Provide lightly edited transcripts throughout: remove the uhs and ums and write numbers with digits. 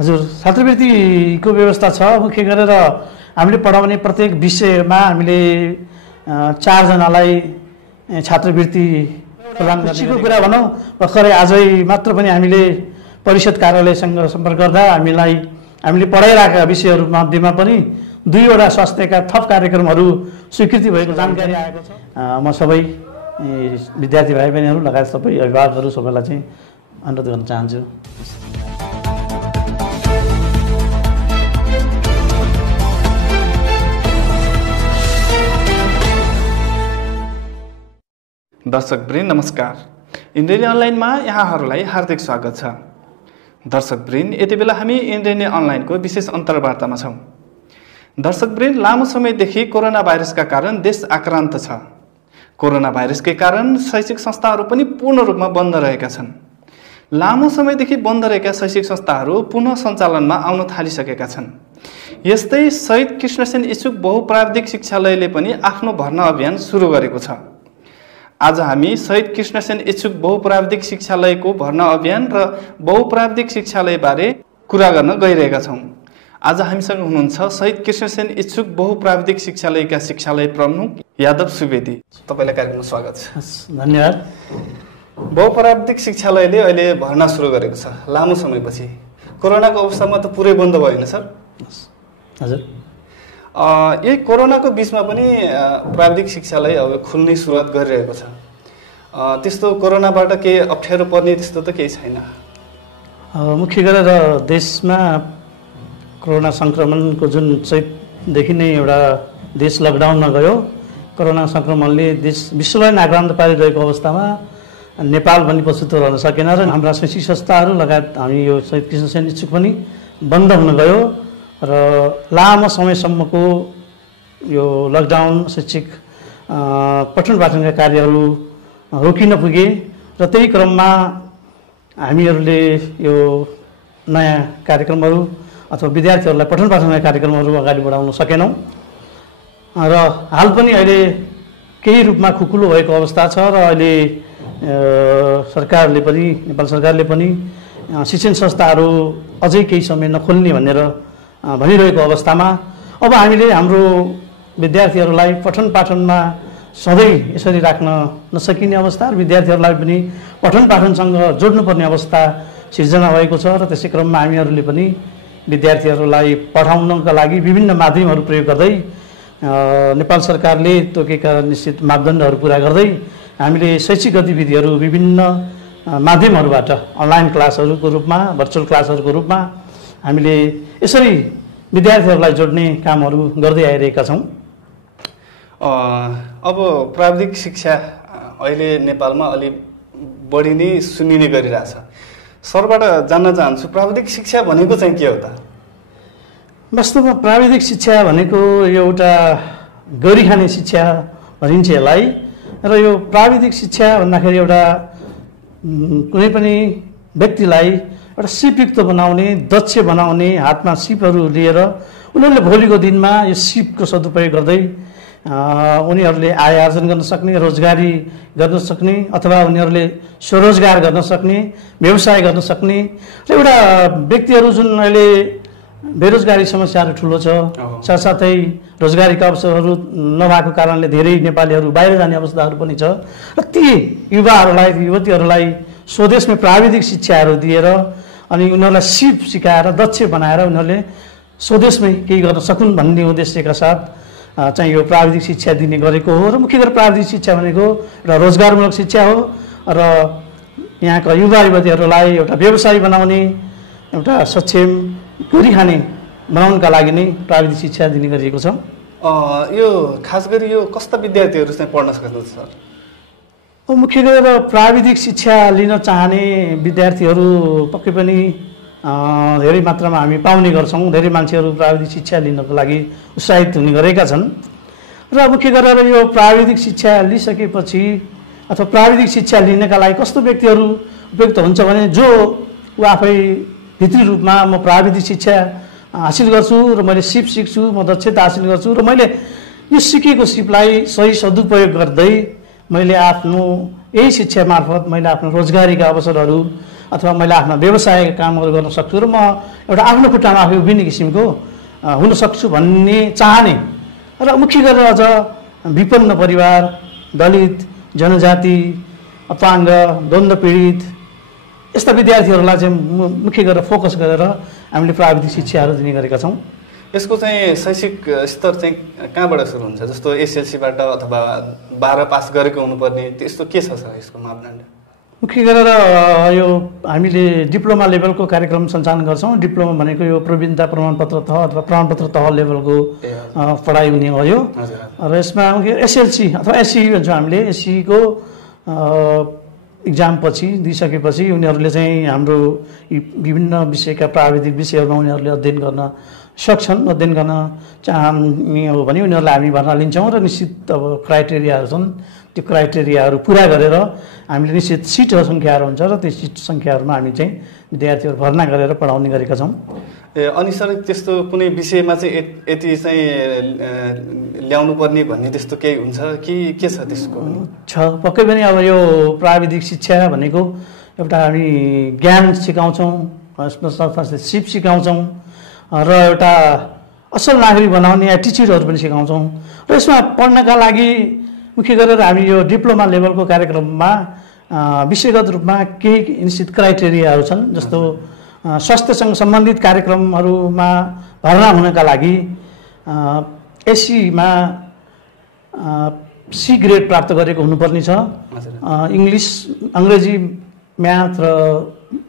हजुर, छात्रवृत्तिको व्यवस्था छ। मुख्य गरेर हामीले पढाउने प्रत्येक विषयमा हामीले 4 जनालाई छात्रवृत्ति प्रदान गर्नेको कुरा भनौँ। भर्खरै आजै मात्र पनि हामीले परिषद कार्यालयसँग सम्पर्क गर्दा हामीले पढाइरहेका विषयहरू मध्येमा पनि 2वटा स्वास्थ्यका थप कार्यक्रमहरू स्वीकृति भएको जानकारी आएको छ। म सबै विद्यार्थी भाइ बहिनीहरू लगायत सबै अभिभावकहरू सबैलाई चाहिँ अनुरोध गर्न चाहन्छु। दर्शकवृन्द नमस्कार। इन्द्रेणी अनलाइनमा यहाँहरूलाई हार्दिक स्वागत छ। दर्शकवृन्द, यति बेला हामी इन्द्रेणी अनलाइनको विशेष अन्तर्वार्तामा छौँ। दर्शकवृन्द, लामो समयदेखि कोरोना भाइरसका कारण देश आक्रान्त छ। कोरोना भाइरसकै कारण शैक्षिक संस्थाहरू पनि पूर्ण रूपमा बन्द रहेका छन्। लामो समयदेखि बन्द रहेका शैक्षिक संस्थाहरू पुनः सञ्चालनमा आउन थालिसकेका छन्। यस्तै शहीद कृष्णसेन इच्छुक बहुप्राविधिक शिक्षालयले पनि आफ्नो भर्ना अभियान सुरु गरेको छ। आज हामी शहीद कृष्णसेन इच्छुक बहुप्राविधिक शिक्षालयको भर्ना अभियान र बहुप्राविधिक शिक्षालयबारे कुरा गर्न गइरहेका छौँ। आज हामीसँग हुनुहुन्छ शहीद कृष्णसेन इच्छुक बहुप्राविधिक शिक्षालयका शिक्षालय प्रमुख यादव सुवेदी। तपाईँलाई कार्यक्रममा स्वागत छ। धन्यवाद। बहुप्राविधिक शिक्षालयले अहिले भर्ना सुरु गरेको छ लामो समयपछि। कोरोनाको अवस्थामा त पुरै बन्द भएन सर? हजुर, यही कोरोनाको बिचमा पनि प्राविधिक शिक्षालय अब खुल्ने सुरुवात गरिरहेको छ। त्यस्तो कोरोनाबाट केही अप्ठ्यारो पर्ने त्यस्तो त केही छैन? मुख्य गरेर देशमा कोरोना सङ्क्रमणको जुन चैतदेखि नै एउटा देश लकडाउनमा गयो। कोरोना सङ्क्रमणले विश्वलाई आक्रान्त पारिरहेको अवस्थामा नेपाल पनि पछुतो रहन सकेन र हाम्रा शैक्षिक संस्थाहरू लगायत हामी यो शहीद कृष्णसेन इच्छुक पनि बन्द हुन गयो र लामो समयसम्मको यो लकडाउन शैक्षिक पठन पाठनका कार्यहरू रोकिन पुगे र त्यही क्रममा हामीहरूले यो नयाँ कार्यक्रमहरू अथवा विद्यार्थीहरूलाई पठन पाठनका कार्यक्रमहरू अगाडि बढाउन सकेनौँ र हाल पनि अहिले केही रूपमा खुकुलो भएको अवस्था छ र अहिले सरकारले पनि नेपाल सरकारले पनि शिक्षण संस्थाहरू अझै केही समय नखोल्ने भनेर भनिरहेको अवस्थामा अब हामीले हाम्रो विद्यार्थीहरूलाई पठन पाठनमा सधैँ यसरी राख्न नसकिने अवस्था र विद्यार्थीहरूलाई पनि पठन पाठनसँग जोड्नुपर्ने अवस्था सिर्जना भएको छ र त्यसै क्रममा हामीहरूले पनि विद्यार्थीहरूलाई पढाउनका लागि विभिन्न माध्यमहरू प्रयोग गर्दै नेपाल सरकारले तोकेका निश्चित मापदण्डहरू पुरा गर्दै हामीले शैक्षिक गतिविधिहरू विभिन्न माध्यमहरूबाट अनलाइन क्लासहरूको रूपमा भर्चुअल क्लासहरूको रूपमा हामीले यसरी विद्यार्थीहरूलाई जोड्ने कामहरू गर्दै आइरहेका छौँ। अब प्राविधिक शिक्षा अहिले नेपालमा अलि बढी नै सुनिने गरिरहेछ। सरबाट जान्न चाहन्छु, प्राविधिक शिक्षा भनेको चाहिँ के हो त? वास्तवमा प्राविधिक शिक्षा भनेको एउटा गरी खाने शिक्षा भनिन्छ यसलाई र यो प्राविधिक शिक्षा भन्दाखेरि एउटा कुनै पनि व्यक्तिलाई एउटा सिपयुक्त बनाउने, दक्ष बनाउने, हातमा सिपहरू लिएर उनीहरूले भोलिको दिनमा यो सिपको सदुपयोग गर्दै उनीहरूले आय आर्जन गर्न सक्ने, रोजगारी गर्न सक्ने अथवा उनीहरूले स्वरोजगार गर्न सक्ने, व्यवसाय गर्न सक्ने र एउटा व्यक्तिहरू जुन अहिले बेरोजगारी समस्याहरू ठुलो छ, साथसाथै रोजगारीका अवसरहरू नभएको कारणले धेरै नेपालीहरू बाहिर जाने अवस्थाहरू पनि छ र ती युवाहरूलाई, युवतीहरूलाई स्वदेशमै प्राविधिक शिक्षाहरू दिएर अनि उनीहरूलाई सिप सिकाएर दक्ष बनाएर उनीहरूले स्वदेशमै केही गर्न सकुन् भन्ने उद्देश्यका साथ चाहिँ यो प्राविधिक शिक्षा दिने गरेको हो र मुख्य गरेर प्राविधिक शिक्षा भनेको एउटा रोजगारमूलक शिक्षा हो र यहाँका युवा युवतीहरूलाई एउटा व्यवसायी बनाउने, एउटा सक्षम गरी खाने बनाउनका लागि नै प्राविधिक शिक्षा दिने गरिएको छ। यो खास गरी यो कस्ता विद्यार्थीहरू चाहिँ पढ्न सक्नुहुन्छ सर? मुख्य गरेर प्राविधिक शिक्षा लिन चाहने विद्यार्थीहरू पक्कै पनि धेरै मात्रामा हामी पाउने गर्छौँ। धेरै मान्छेहरू प्राविधिक शिक्षा लिनको लागि उत्साहित हुने गरेका छन् र मुख्य गरेर यो प्राविधिक शिक्षा लिइसकेपछि अथवा प्राविधिक शिक्षा लिनका लागि कस्तो व्यक्तिहरू उपयुक्त हुन्छ भने जो ऊ आफै भित्री रूपमा म प्राविधिक शिक्षा हासिल गर्छु र मैले सिप सिक्छु, म दक्षता हासिल गर्छु र मैले यो सिकेको सिपलाई सही सदुपयोग गर्दै मैले आफ्नो यही शिक्षा मार्फत मैले आफ्नो रोजगारीका अवसरहरू अथवा मैले आफ्नो व्यवसायका कामहरू गर्न सक्छु र म एउटा आफ्नो खुट्टामा आफै उभिने किसिमको हुन सक्छु भन्ने चाहने र मुख्य गरेर अझ विपन्न परिवार, दलित, जनजाति, अपाङ्ग, द्वन्द्व पीडित यस्ता विद्यार्थीहरूलाई चाहिँ मुख्य गरेर फोकस गरेर हामीले प्राविधिक शिक्षाहरू दिने गरेका छौँ। यसको चाहिँ शैक्षिक स्तर चाहिँ कहाँबाट सुरु हुन्छ? जस्तो एसएलसीबाट अथवा 12 पास गरेको हुनुपर्ने त्यस्तो के छ सर यसको मापदण्ड? मुख्य गरेर यो हामीले डिप्लोमा लेभलको कार्यक्रम सञ्चालन गर्छौँ। डिप्लोमा भनेको यो प्रवीणता प्रमाणपत्र तह अथवा प्रमाणपत्र तह लेभलको पढाइ हुने हो यो। र यसमा एसएलसी अथवा एससी भन्छौँ हामीले। एससीको इक्जाम पछि दिइसकेपछि उनीहरूले चाहिँ हाम्रो विभिन्न विषयका प्राविधिक विषयहरूमा उनीहरूले अध्ययन गर्न सक्छन्। अध्ययन गर्न चाहने हो भने उनीहरूलाई हामी भर्ना लिन्छौँ र निश्चित अब क्राइटेरियाहरू छन्। त्यो क्राइटेरियाहरू पुरा गरेर हामीले निश्चित सिटहरू सङ्ख्याहरू हुन्छ र त्यो सिट सङ्ख्याहरूमा हामी चाहिँ विद्यार्थीहरू भर्ना गरेर पढाउने गरेका छौँ। अनि सर त्यस्तो कुनै विषयमा चाहिँ यति चाहिँ ल्याउनु पर्ने भन्ने त्यस्तो केही हुन्छ कि के छ त्यसको? छ, पक्कै पनि। अब यो प्राविधिक शिक्षा भनेको एउटा हामी ज्ञान सिकाउँछौँ, साथसाथै सिप सिकाउँछौँ र एउटा असल नागरिक बनाउने एटिच्युडहरू पनि सिकाउँछौँ। र यसमा पढ्नका लागि मुख्य गरेर हामी यो डिप्लोमा लेभलको कार्यक्रममा विषयगत रूपमा केही निश्चित क्राइटेरियाहरू छन्। जस्तो स्वास्थ्यसँग सम्बन्धित कार्यक्रमहरूमा भर्ना हुनका लागि एससीमा सी ग्रेड प्राप्त गरेको हुनुपर्ने छ। इङ्ग्लिस, अङ्ग्रेजी, म्याथ र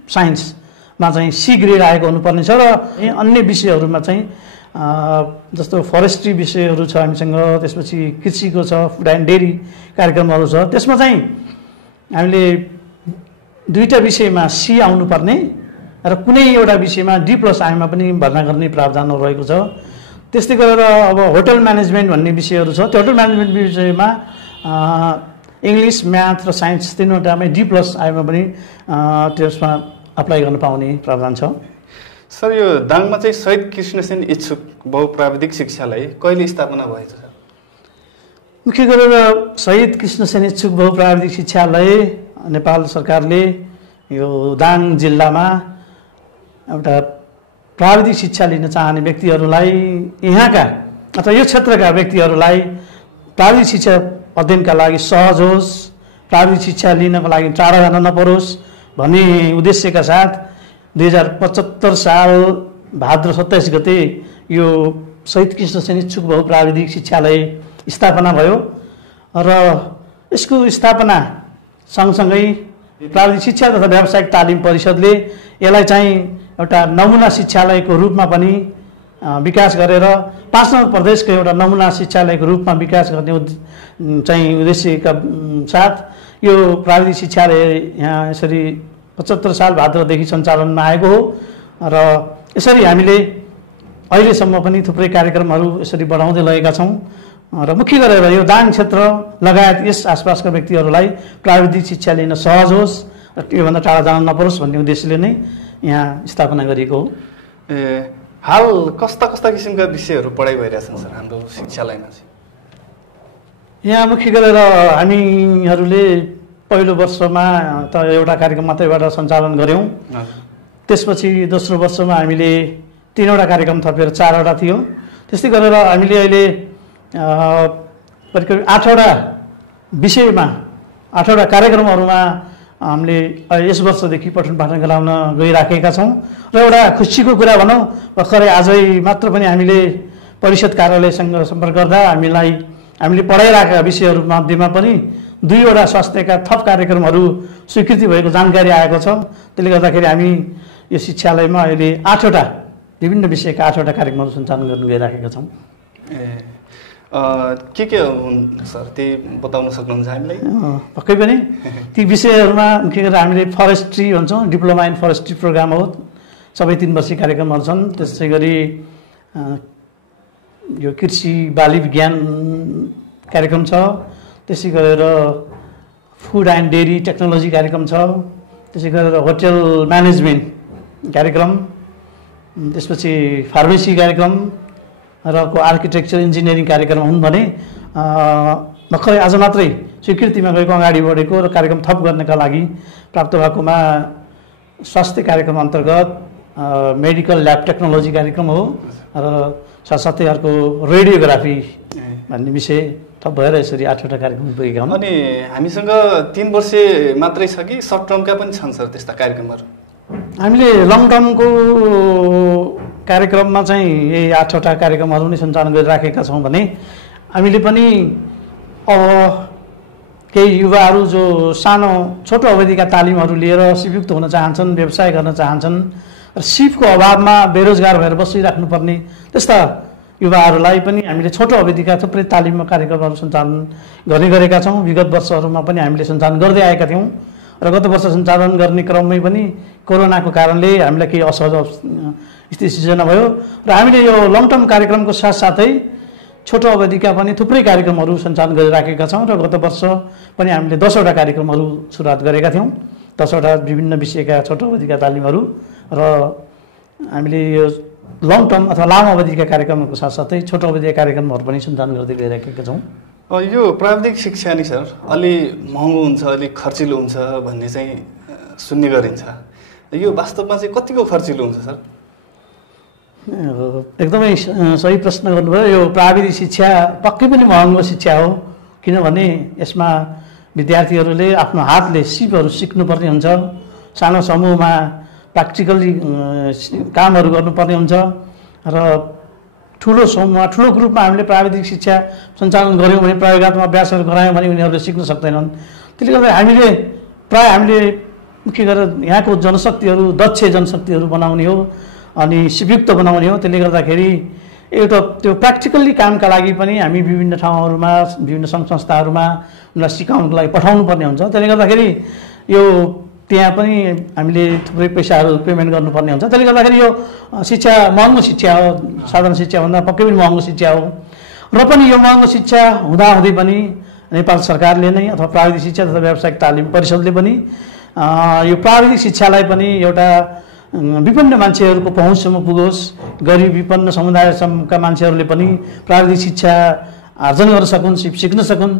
साइन्समा चाहिँ सी ग्रेड आएको हुनुपर्ने छ। र अन्य विषयहरूमा चाहिँ जस्तो फरेस्ट्री विषयहरू छ हामीसँग, त्यसपछि कृषिको छ, फुड एन्ड डेरी कार्यक्रमहरू छ। त्यसमा चाहिँ हामीले 2टा विषयमा सी आउनुपर्ने र कुनै एउटा विषयमा D+ आएमा पनि भर्ना गर्ने प्रावधान रहेको छ। त्यस्तै गरेर अब होटल म्यानेजमेन्ट भन्ने विषयहरू छ। त्यो होटल म्यानेजमेन्ट विषयमा इङ्ग्लिस, म्याथ र साइन्स 3वटामै D+ आएमा पनि त्यसमा अप्लाई गर्न पाउने प्रावधान छ। सर यो दाङमा चाहिँ शहीद कृष्णसेन इच्छुक बहुप्राविधिक शिक्षालय कहिले स्थापना भएछ सर? मुख्य गरेर शहीद कृष्णसेन इच्छुक बहुप्राविधिक शिक्षालय नेपाल सरकारले यो दाङ जिल्लामा एउटा प्राविधिक शिक्षा लिन चाहने व्यक्तिहरूलाई, यहाँका अथवा यो क्षेत्रका व्यक्तिहरूलाई प्राविधिक शिक्षा अध्ययनका लागि सहज होस्, प्राविधिक शिक्षा लिनको लागि टाढा जान नपरोस् भन्ने उद्देश्यका साथ 2075 साल भाद्र 27 गते यो शहीद कृष्णसेन इच्छुक बहुप्राविधिक शिक्षालय स्थापना भयो। र यसको स्थापना सँगसँगै प्राविधिक शिक्षा तथा व्यावसायिक तालिम परिषदले यसलाई चाहिँ एउटा नमुना शिक्षालयको रूपमा पनि विकास गरेर 5 नम्बर प्रदेशको एउटा नमुना शिक्षालयको रूपमा विकास गर्ने चाहिँ उद्देश्यका साथ यो प्राविधिक शिक्षालय यहाँ यसरी 75 साल भाद्रदेखि सञ्चालनमा आएको हो। र यसरी हामीले अहिलेसम्म पनि थुप्रै कार्यक्रमहरू यसरी बढाउँदै लगेका छौँ। र मुख्य गरेर यो दाङ क्षेत्र लगायत यस आसपासका व्यक्तिहरूलाई प्राविधिक शिक्षा लिन सहज होस् र त्योभन्दा टाढा जान नपरोस् भन्ने उद्देश्यले नै यहाँ स्थापना गरिएको हो। हाल कस्ता कस्ता किसिमका विषयहरू पढाइ भइरहेछन् सर हाम्रो शिक्षालयमा चाहिँ? यहाँ मुख्य गरेर हामीहरूले पहिलो वर्षमा त एउटा कार्यक्रम मात्रैबाट सञ्चालन गऱ्यौँ। त्यसपछि दोस्रो वर्षमा हामीले 3वटा कार्यक्रम थपेर 4वटा थियो। त्यस्तै गरेर हामीले अहिले करिब 8वटा विषयमा 8वटा कार्यक्रमहरूमा हामीले यस वर्षदेखि पठन पाठन गराउन गइराखेका छौँ। र एउटा खुसीको कुरा भनौँ, भर्खरै आजै मात्र पनि हामीले परिषद कार्यालयसँग सम्पर्क गर्दा हामीले पढाइरहेका विषयहरू मध्येमा पनि 2वटा स्वास्थ्यका थप कार्यक्रमहरू स्वीकृति भएको जानकारी आएको छ। त्यसले गर्दाखेरि हामी यो शिक्षालयमा अहिले 8वटा विभिन्न विषयका 8वटा कार्यक्रमहरू सञ्चालन गर्न गइराखेका छौँ। के हुन् सर त्यही बताउन सक्नुहुन्छ हामीलाई? पक्कै पनि ती विषयहरूमा मुख्य गरेर हामीले फरेस्ट्री भन्छौँ, डिप्लोमा इन फरेस्ट्री प्रोग्राम हो। सबै 3 वर्षीय कार्यक्रमहरू छन्। त्यसै गरी यो कृषि बाली विज्ञान कार्यक्रम छ। त्यसै गरेर फुड एन्ड डेरी टेक्नोलोजी कार्यक्रम छ। त्यसै गरेर होटल म्यानेजमेन्ट कार्यक्रम, त्यसपछि फार्मेसी कार्यक्रम र आर्किटेक्चर इन्जिनियरिङ कार्यक्रम हुन् भने भर्खरै आज मात्रै स्वीकृतिमा गएको अगाडि बढेको र कार्यक्रम थप गर्नका लागि प्राप्त भएकोमा स्वास्थ्य कार्यक्रम अन्तर्गत मेडिकल ल्याब टेक्नोलोजी कार्यक्रम हो र साथसाथै अर्को रेडियोग्राफी भन्ने विषय थप भएर यसरी 8वटा कार्यक्रम पुगेका हुन्। अनि हामीसँग 3 वर्ष मात्रै छ कि सर्ट टर्मका पनि छन् सर त्यस्ता कार्यक्रमहरू? हामीले लङ टर्मको कार्यक्रममा चाहिँ यही 8वटा कार्यक्रमहरू नै सञ्चालन गरिराखेका छौँ भने हामीले पनि अब केही युवाहरू जो सानो छोटो अवधिका तालिमहरू लिएर सिपयुक्त हुन चाहन्छन्, व्यवसाय गर्न चाहन्छन् र सिपको अभावमा बेरोजगार भएर बसिराख्नुपर्ने त्यस्ता युवाहरूलाई पनि हामीले छोटो अवधिका थुप्रै तालिममा कार्यक्रमहरू सञ्चालन गर्ने गरेका छौँ। विगत वर्षहरूमा पनि हामीले सञ्चालन गर्दै आएका थियौँ र गत वर्ष सञ्चालन गर्ने क्रममै पनि कोरोनाको कारणले हामीलाई केही असहज स्थिति सिर्जना भयो र हामीले यो लङ टर्म कार्यक्रमको साथसाथै छोटो अवधिका पनि थुप्रै कार्यक्रमहरू सञ्चालन गरिराखेका छौँ र गत वर्ष पनि हामीले 10वटा कार्यक्रमहरू सुरुवात गरेका थियौँ। 10वटा विभिन्न विषयका छोटो अवधिका तालिमहरू र हामीले यो लङ टर्म अथवा लामो अवधिका कार्यक्रमहरूको साथसाथै छोटो अवधिका कार्यक्रमहरू पनि सञ्चालन गर्दै गइरहेका छौँ। यो प्राविधिक शिक्षा नि सर अलि महँगो हुन्छ, अलिक खर्चिलो हुन्छ भन्ने चाहिँ सुन्ने गरिन्छ। यो वास्तवमा चाहिँ कतिको खर्चिलो हुन्छ सर? एकदमै सही प्रश्न गर्नुभयो। यो प्राविधिक शिक्षा पक्कै पनि महँगो शिक्षा हो, किनभने यसमा विद्यार्थीहरूले आफ्नो हातले सिपहरू सिक्नुपर्ने हुन्छ, सानो समूहमा प्र्याक्टिकली कामहरू गर्नुपर्ने हुन्छ र ठुलो समूहमा ठुलो ग्रुपमा हामीले प्राविधिक शिक्षा सञ्चालन गऱ्यौँ भने, प्रयोगात्मक अभ्यासहरू गरायौँ भने उनीहरूले सिक्न सक्दैनन्। त्यसले गर्दा हामीले मुख्य गरेर यहाँको जनशक्तिहरू दक्ष जनशक्तिहरू बनाउने हो अनि सिपयुक्त बनाउने हो। त्यसले गर्दाखेरि एउटा त्यो प्र्याक्टिकल्ली कामका लागि पनि हामी विभिन्न ठाउँहरूमा विभिन्न सङ्घ संस्थाहरूमा उनीहरूलाई सिकाउनको लागि पठाउनु पर्ने हुन्छ। त्यसले गर्दाखेरि यो त्यहाँ पनि हामीले थुप्रै पैसाहरू पेमेन्ट गर्नुपर्ने हुन्छ। त्यसले गर्दाखेरि यो शिक्षा महँगो शिक्षा हो, साधारण शिक्षाभन्दा पक्कै पनि महँगो शिक्षा हो। र पनि यो महँगो शिक्षा हुँदाहुँदै पनि नेपाल सरकारले नै अथवा प्राविधिक शिक्षा तथा व्यावसायिक तालिम परिषदले पनि यो प्राविधिक शिक्षालाई पनि एउटा विभिन्न मान्छेहरूको पहुँचसम्म पुगोस्, गरिब विपन्न समुदायसम्मका मान्छेहरूले पनि प्राविधिक शिक्षा आर्जन गर्न सकुन्, सिक्न सकुन्।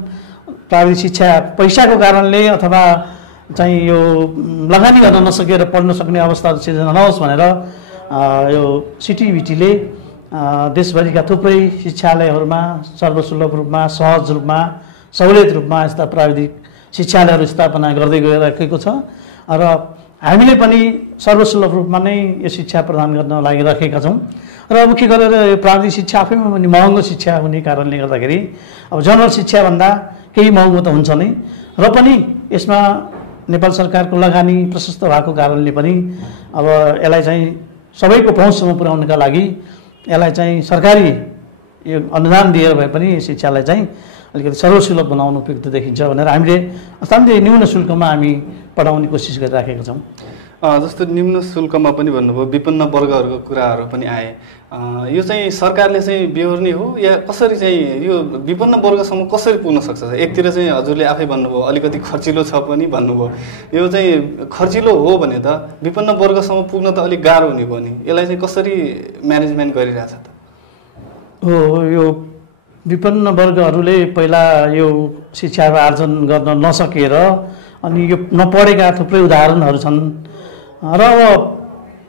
प्राविधिक शिक्षा पैसाको कारणले अथवा चाहिँ यो लगानी गर्न नसकेर पढ्न सक्ने अवस्था सिर्जना नहोस् भनेर यो सिटिभिटीले देशभरिका थुप्रै शिक्षालयहरूमा सर्वसुलभ रूपमा, सहज रूपमा, सहुलियत रूपमा यस्ता प्राविधिक शिक्षालयहरू स्थापना गर्दै गइरहेको छ र हामीले पनि सर्वसुलभ रूपमा नै यो शिक्षा प्रदान गर्न लागिरहेका छौँ। र मुख्य गरेर यो प्राविधिक शिक्षा आफैमा पनि महँगो शिक्षा हुने कारणले गर्दाखेरि अब जनरल शिक्षाभन्दा केही महँगो त हुन्छ नै, र पनि यसमा नेपाल सरकारको लगानी प्रशस्त भएको कारणले पनि अब यसलाई चाहिँ सबैको पहुँचसम्म पुर्याउनका लागि यसलाई चाहिँ सरकारी यो अनुदान दिएर भए पनि शिक्षालाई चाहिँ अलिकति सर्वसुलभ बनाउनु उपयुक्त देखिन्छ भनेर हामीले अत्यन्तै न्यून शुल्कमा हामी पढाउने कोसिस गरिराखेका छौँ। जस्तो निम्न शुल्कमा पनि भन्नुभयो, विपन्न वर्गहरूको कुराहरू पनि आए। यो चाहिँ सरकारले चाहिँ बेहोर्ने हो या कसरी चाहिँ यो विपन्न वर्गसम्म कसरी पुग्न सक्छ? एकतिर चाहिँ हजुरले आफै भन्नुभयो अलिकति खर्चिलो छ पनि भन्नुभयो। यो चाहिँ खर्चिलो हो भने त विपन्न वर्गसम्म पुग्न त अलिक गाह्रो हुने भयो नि, यसलाई चाहिँ कसरी म्यानेजमेन्ट गरिरहेछ त? हो, यो विपन्न वर्गहरूले पहिला यो शिक्षा आर्जन गर्न नसकेर अनि यो नपढेका थुप्रै उदाहरणहरू छन् र अब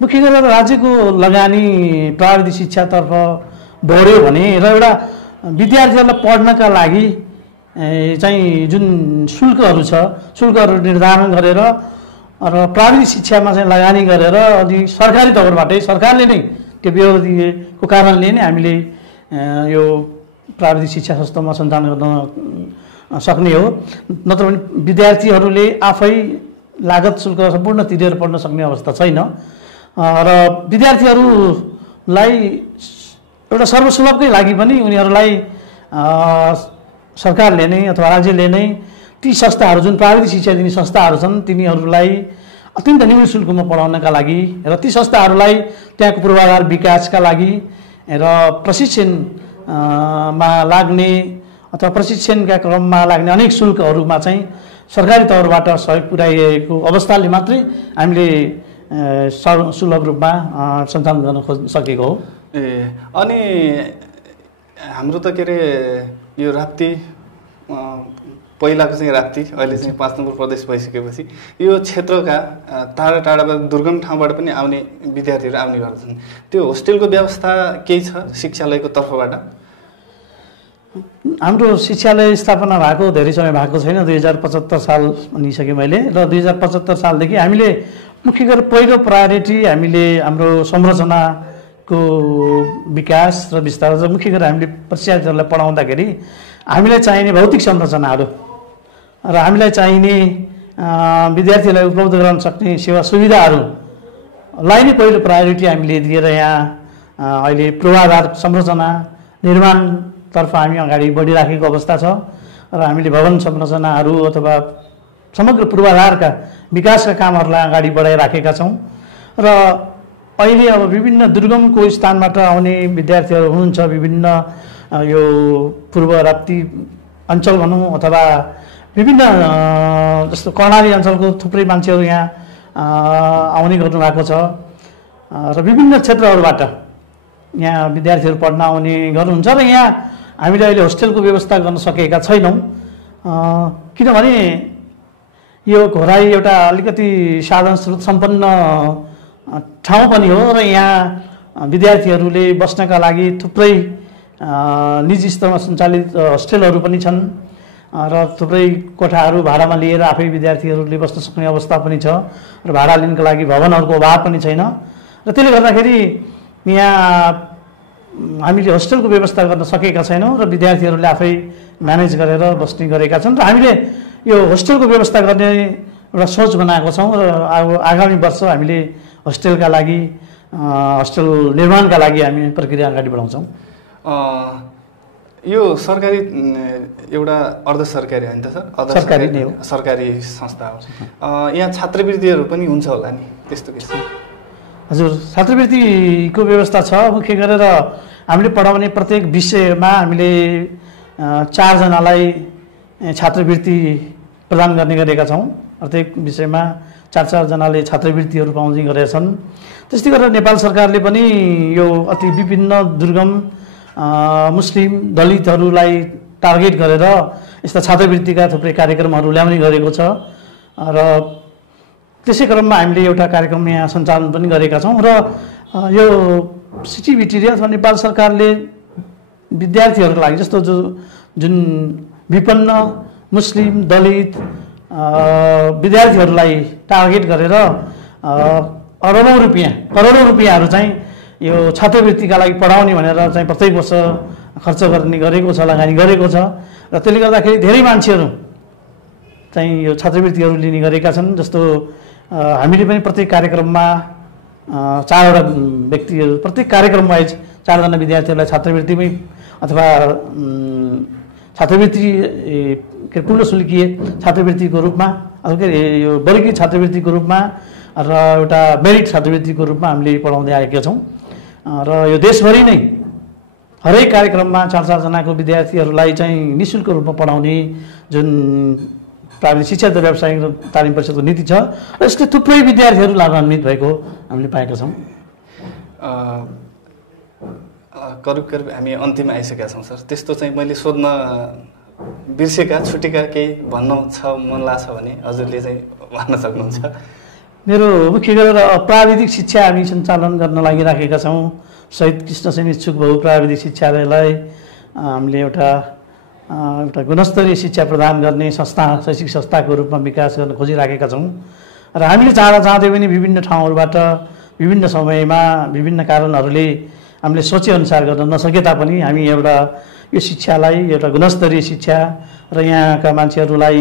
मुख्य गरेर राज्यको लगानी प्राविधिक शिक्षातर्फ बढ्यो भने र एउटा विद्यार्थीहरूलाई पढ्नका लागि चाहिँ जुन शुल्कहरू छ, शुल्कहरू निर्धारण गरेर र प्राविधिक शिक्षामा चाहिँ लगानी गरेर अनि सरकारी तौरबाटै सरकारले नै त्यो बेहोर्दिएको कारणले नै हामीले यो प्राविधिक शिक्षा संस्थामा सञ्चालन गर्न सक्ने हो। नत्र भने विद्यार्थीहरूले आफै लागत शुल्क सम्पूर्ण तिरेर पढ्न सक्ने अवस्था छैन र विद्यार्थीहरूलाई एउटा सर्वसुलभकै लागि पनि उनीहरूलाई सरकारले नै अथवा राज्यले नै ती संस्थाहरू जुन प्राविधिक शिक्षा दिने संस्थाहरू छन् तिनीहरूलाई अत्यन्त न्यून शुल्कमा पढाउनका लागि र ती संस्थाहरूलाई त्यहाँको पूर्वाधार विकासका लागि र प्रशिक्षणमा लाग्ने अथवा प्रशिक्षणका क्रममा लाग्ने अनेक शुल्कहरूमा चाहिँ सरकारी तौरबाट सहयोग पुर्याइएको अवस्थाले मात्रै हामीले सुलभ रूपमा सञ्चालन गर्न सकेको हो। अनि हाम्रो त के अरे यो राप्ती पहिलाको चाहिँ राप्ती, अहिले चाहिँ 5 नम्बर प्रदेश भइसकेपछि यो क्षेत्रका टाढा टाढाबाट दुर्गम ठाउँबाट पनि आउने विद्यार्थीहरू आउने गर्दछन्। त्यो होस्टेलको व्यवस्था केही छ शिक्षालयको तर्फबाट? हाम्रो शिक्षालय स्थापना भएको धेरै समय भएको छैन, 2075 साल भनिसकेँ मैले। र 2075 सालदेखि हामीले मुख्य गरेर पहिलो प्रायोरिटी हामीले हाम्रो संरचनाको विकास र विस्तार र मुख्य गरेर हामीले विद्यार्थीहरूलाई पढाउँदाखेरि हामीलाई चाहिने भौतिक संरचनाहरू र हामीलाई चाहिने विद्यार्थीहरूलाई उपलब्ध गराउन सक्ने सेवा सुविधाहरूलाई नै पहिलो प्रायोरिटी हामीले दिएर यहाँ अहिले पूर्वाधार संरचना निर्माणतर्फ हामी अगाडि बढिराखेको अवस्था छ। र हामीले भवन संरचनाहरू अथवा समग्र पूर्वाधारका विकासका कामहरूलाई अगाडि बढाइराखेका छौँ। र अहिले अब विभिन्न दुर्गमको स्थानबाट आउने विद्यार्थीहरू हुनुहुन्छ, विभिन्न यो पूर्व राप्ती अञ्चल भनौँ अथवा विभिन्न जस्तो कर्णाली अञ्चलको थुप्रै मान्छेहरू यहाँ आउने गर्नुभएको छ र विभिन्न क्षेत्रहरूबाट यहाँ विद्यार्थीहरू पढ्न आउने गर्नुहुन्छ। र यहाँ हामीले अहिले होस्टेलको व्यवस्था गर्न सकेका छैनौँ, किनभने यो घोराई एउटा अलिकति साधन स्रोत सम्पन्न ठाउँ पनि हो र यहाँ विद्यार्थीहरूले बस्नका लागि थुप्रै निजी स्तरमा सञ्चालित होस्टेलहरू पनि छन् र थुप्रै कोठाहरू भाडामा लिएर आफै विद्यार्थीहरूले बस्न सक्ने अवस्था पनि छ र भाडा लिनको लागि भवनहरूको अभाव पनि छैन। र त्यसले गर्दाखेरि यहाँ हामीले होस्टेलको व्यवस्था गर्न सकेका छैनौँ र विद्यार्थीहरूले आफै म्यानेज गरेर बस्ने गरेका छन्। र हामीले यो होस्टेलको व्यवस्था गर्ने एउटा सोच बनाएको छौँ र आगामी वर्ष हामीले होस्टेलका लागि होस्टेल निर्माणका लागि हामी प्रक्रिया अगाडि बढाउँछौँ। यो सरकारी एउटा अर्ध सरकारी होइन त सर? सरकारी नै हो, सरकारी संस्था हो। यहाँ छात्रवृत्तिहरू पनि हुन्छ होला नि, त्यस्तो के छ? हजुर, छात्रवृत्तिको व्यवस्था छ। मुख्य गरेर हामीले पढाउने प्रत्येक विषयमा हामीले 4 जनालाई छात्रवृत्ति प्रदान गर्ने गरेका छौँ। प्रत्येक विषयमा 4 जनाले छात्रवृत्तिहरू पाउने गरेका छन्। त्यस्तै गरेर नेपाल सरकारले पनि यो अति विभिन्न दुर्गम मुस्लिम दलितहरूलाई टार्गेट गरेर यस्ता छात्रवृत्तिका थुप्रै कार्यक्रमहरू ल्याउने गरेको छ र त्यसै क्रममा हामीले एउटा कार्यक्रम यहाँ सञ्चालन पनि गरेका छौँ। र यो सिटिभिटीले अथवा नेपाल सरकारले विद्यार्थीहरूको लागि जस्तो जुन विपन्न मुस्लिम दलित विद्यार्थीहरूलाई टार्गेट गरेर करोडौँ रुपियाँहरू चाहिँ यो छात्रवृत्तिका लागि पढाउने भनेर चाहिँ प्रत्येक वर्ष खर्च गर्ने गरेको छ, लगानी गरेको छ। र त्यसले गर्दाखेरि धेरै मान्छेहरू चाहिँ यो छात्रवृत्तिहरू लिने गरेका छन्। जस्तो हामीले पनि प्रत्येक कार्यक्रममा 4वटा व्यक्तिहरू प्रत्येक कार्यक्रम वाइज 4 जना विद्यार्थीहरूलाई छात्रवृत्तिमै अथवा छात्रवृत्ति के पूर्ण शुल्कीय छात्रवृत्तिको रूपमा अथवा के यो वर्गीय छात्रवृत्तिको रूपमा र एउटा मेरिट छात्रवृत्तिको रूपमा हामीले पढाउँदै आएका छौँ। र यो देशभरि नै हरेक कार्यक्रममा 4 जनाको विद्यार्थीहरूलाई चाहिँ निःशुल्क रूपमा पढाउने जुन प्राविधिक शिक्षा तथा व्यावसायिक तालिम परिषदको नीति छ र यसले थुप्रै विद्यार्थीहरू लाभान्वित भएको हामीले पाएका छौँ। करिब हामी अन्तिम आइसकेका छौँ सर। त्यस्तो चाहिँ मैले सोध्न बिर्सेका छुटेका केही भन्न छ मन लाग्छ भने हजुरले चाहिँ भन्न सक्नुहुन्छ। मेरो मुख्य गरेर प्राविधिक शिक्षा हामी सञ्चालन गर्न लागिराखेका छौँ। शहीद कृष्णसेन इच्छुक बहु प्राविधिक शिक्षालयलाई हामीले एउटा गुणस्तरीय शिक्षा प्रदान गर्ने संस्था शैक्षिक संस्थाको रूपमा विकास गर्न खोजिराखेका छौँ। र हामीले चाहँदै पनि विभिन्न ठाउँहरूबाट विभिन्न समयमा विभिन्न कारणहरूले हामीले सोचेअनुसार गर्न नसके तापनि हामी एउटा यो शिक्षालाई एउटा गुणस्तरीय शिक्षा र यहाँका मान्छेहरूलाई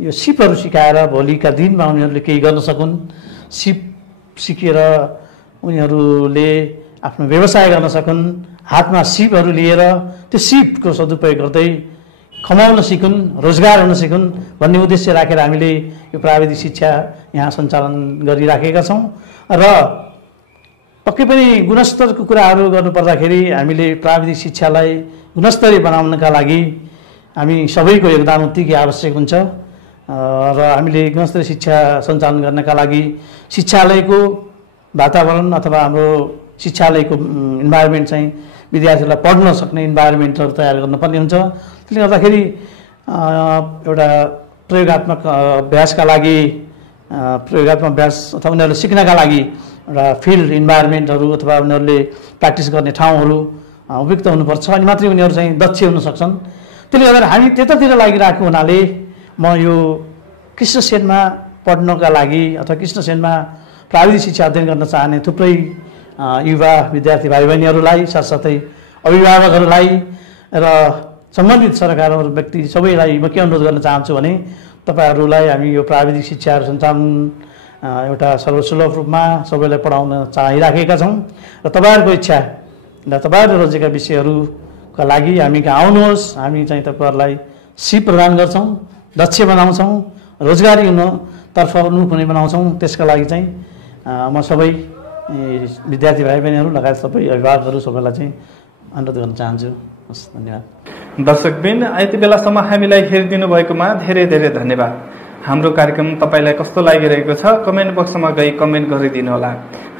यो सिपहरू सिकाएर भोलिका दिनमा उनीहरूले केही गर्न सकुन्, सिप सिकेर उनीहरूले आफ्नो व्यवसाय गर्न सकुन्, हातमा सिपहरू लिएर त्यो सिपको सदुपयोग गर्दै कमाउन सिकुन्, रोजगार हुन सिकुन् भन्ने उद्देश्य राखेर हामीले यो प्राविधिक शिक्षा यहाँ सञ्चालन गरिराखेका छौँ। र पक्कै पनि गुणस्तरको कुराहरू गर्नुपर्दाखेरि हामीले प्राविधिक शिक्षालाई गुणस्तरीय बनाउनका लागि हामी सबैको योगदान उत्तिकै आवश्यक हुन्छ। र हामीले गुणस्तरीय शिक्षा सञ्चालन गर्नका लागि शिक्षालयको वातावरण अथवा हाम्रो शिक्षालयको इन्भाइरोमेन्ट चाहिँ विद्यार्थीहरूलाई पढ्न सक्ने इन्भाइरोमेन्टहरू तयार गर्नुपर्ने हुन्छ। त्यसले गर्दाखेरि एउटा प्रयोगात्मक अभ्यासका लागि प्रयोगात्मक अभ्यास अथवा उनीहरूले सिक्नका लागि एउटा फिल्ड इन्भाइरोमेन्टहरू अथवा उनीहरूले प्र्याक्टिस गर्ने ठाउँहरू उपयुक्त हुनुपर्छ अनि मात्रै उनीहरू चाहिँ दक्ष हुन सक्छन्। त्यसले गर्दा हामी त्यतातिर लागिरहेको हुनाले म यो कृष्णसेनमा पढ्नका लागि अथवा कृष्णसेनमा प्राविधिक शिक्षा अध्ययन गर्न चाहने थुप्रै युवा विद्यार्थी भाइ बहिनीहरूलाई साथसाथै अभिभावकहरूलाई र सम्बन्धित सरकारहरू व्यक्ति सबैलाई म के अनुरोध गर्न चाहन्छु भने तपाईँहरूलाई हामी यो प्राविधिक शिक्षाहरू सञ्चालन एउटा सर्वसुलभ रूपमा सबैलाई पढाउन चाहिराखेका छौँ र तपाईँहरूको इच्छा र तपाईँहरूले रोजेका विषयहरूका लागि हामी कहाँ आउनुहोस्, हामी चाहिँ तपाईँहरूलाई सिप प्रदान गर्छौँ, दक्ष बनाउँछौँ, रोजगारी हुनतर्फ उन्मुख हुने बनाउँछौँ। त्यसका लागि चाहिँ म सबै विद्यार्थी भाइ बहिनीहरू लगायत सबै अभिभावकहरू सबैलाई चाहिँ अनुरोध गर्न चाहन्छु। हस्, धन्यवाद। दर्शकबिन यति बेलासम्म हामीलाई हेरिदिनु भएकोमा धेरै धेरै धन्यवाद। हाम्रो कार्यक्रम तपाईँलाई कस्तो लागिरहेको छ कमेन्ट बक्समा गई कमेन्ट गरिदिनु होला।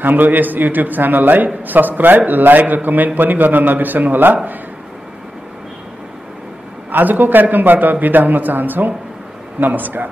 हाम्रो यस युट्युब च्यानललाई सब्स्क्राइब, लाइक र कमेन्ट पनि गर्न नबिर्सनुहोला। आजको कार्यक्रमबाट बिदा हुन चाहन्छौँ। नमस्कार।